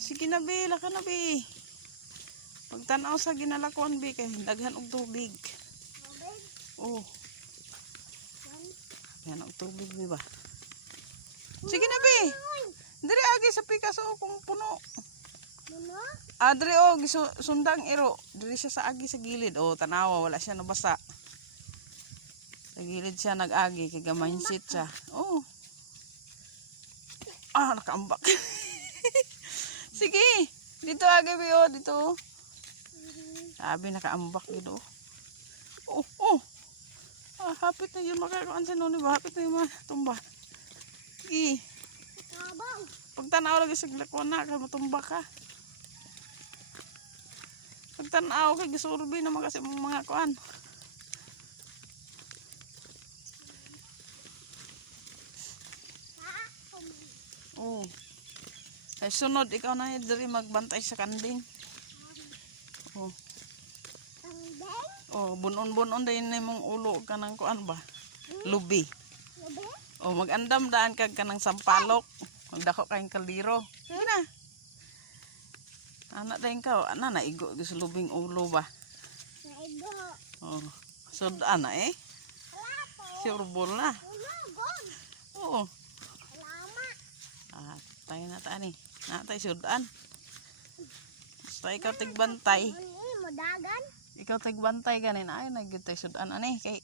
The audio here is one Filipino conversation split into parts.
Sige na be, laka na be. Pagtanaw sa ginalakuan be kay daghan og tubig. Oh. Yan og tubig be ba. Sige na be. Diri agi sa pikas o kung puno. Puno? Diri sundang iro. Diri siya sa agi sa gilid. Oh, tanawa wala siya nabasa. Sa gilid siya nag-agi kay gamansit siya. Oh. Nakaambak. Sige. Dito agi be oh, dito. Sabi nakaambak dito. Oh. Hapit na yun makakaan sa nuni ba? Hapit na yun matumba. Sige. Pag tanaw lagi sa gilakwan na, kaya matumba ka. Pag tanaw kay gisurbi naman kasi mga kuan. Oh. Ay sunod ikaw na diri magbantay sa kanding. Oh. Oh, bunon-bunon din imong ulo kanang kuan ba? Lubi. Oh, magandam daan kag kanang sampalok. Magdako kayong kaldero. Sige na. Anak dayon ka, naigo sa lubing ulo ba? Naigo. Oh, sudan na eh. Sirbol na. Oo. Tayo na tayo ni. Natay sudan. Basta ikaw tigbantay. Ikaw tigbantay ganin ay nagitay sudan ani kay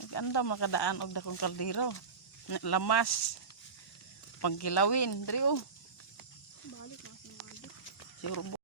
nagandam makadaan og dakong kaldero. Lamas. Pagkilawin, diri oh. Balik na si Mado. Siguro